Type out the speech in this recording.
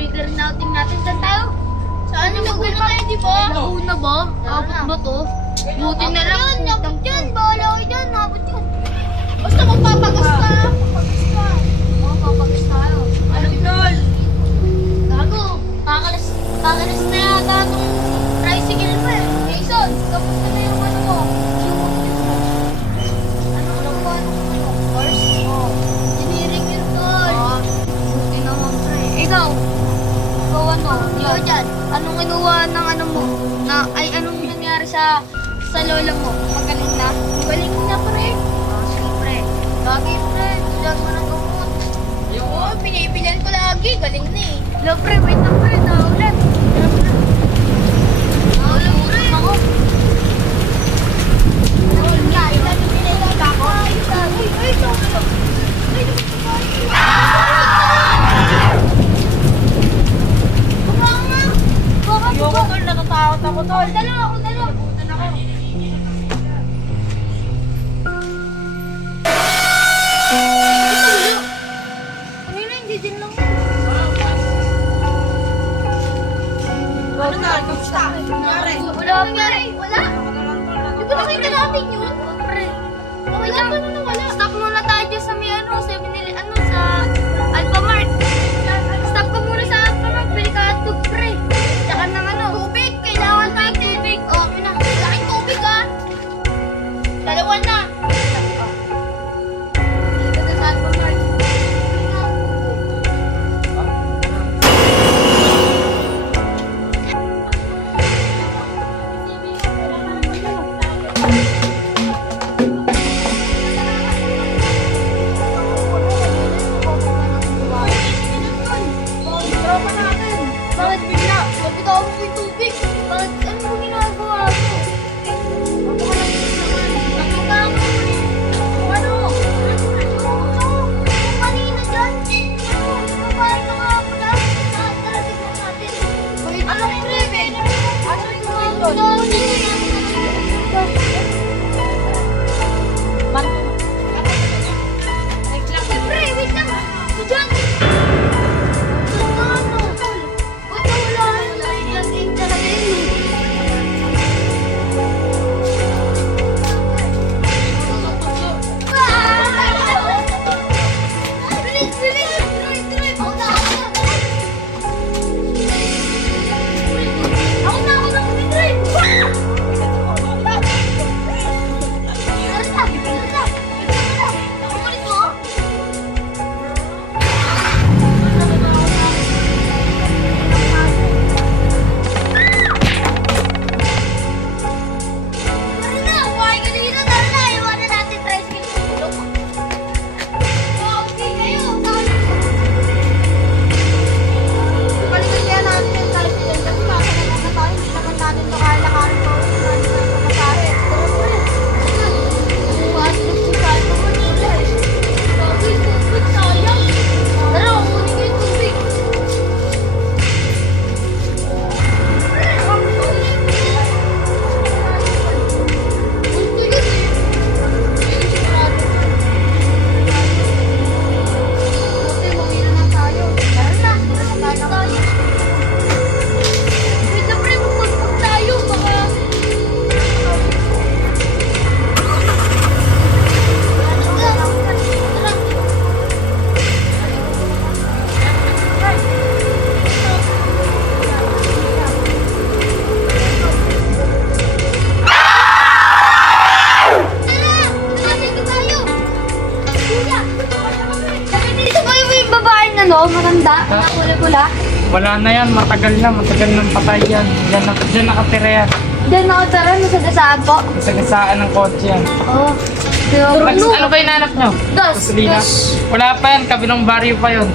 trigger natin. Saan tayo? Saan yung Laguna tayo, di ba? Laguna ba? Abot ba to? Buti na lang. Abot yun. Bahala ko dyan. Abot yun. Basta magpapagas ka. Magpapagas tayo. Ano yun? Gago. Kakalas na yata itong tricycle mo eh. Jason, kamusta na yung ano mo? Course? Engineering yun tol. Buti naman pre. Ikaw ano? Ikaw dyan. Anong inuwa ng ano mo? Anong nangyari sa lola mo? Magaling na? Magaling na pre. Sige pre. Lagi pre. Tulan mo ng gamot. Oo, pinipilan ko lagi. Galing na eh. Lo pre, wait na pre. Naulan. Naulan pre. Ako. Ayoko tol, natatakot ako tol. Dalo ako. Kanina hindi din lang. Ano na? Kamusta? Wala. Di ba nakita natin yun? Pre. Okay lang. Stop muna tayo dyan sa may sa Alphamart. Stop ka muna sa Alphamart. Bili ka at pre. Tsaka ng tubig. Kailangan tayo tubig. O, kailangan tubig ah. Dalawa na. Dito na sa Alphamart. Matanda? Nakula-kula? Wala na yan, matagal nang patay yan. Diyan nakatira yan. Diyan nakatira? Nasagasaan po? Nasagasaan ng kotse yan. Oo. Ano ba yung nanak nyo? Dos. Wala pa yan, kabilang baryo pa yun.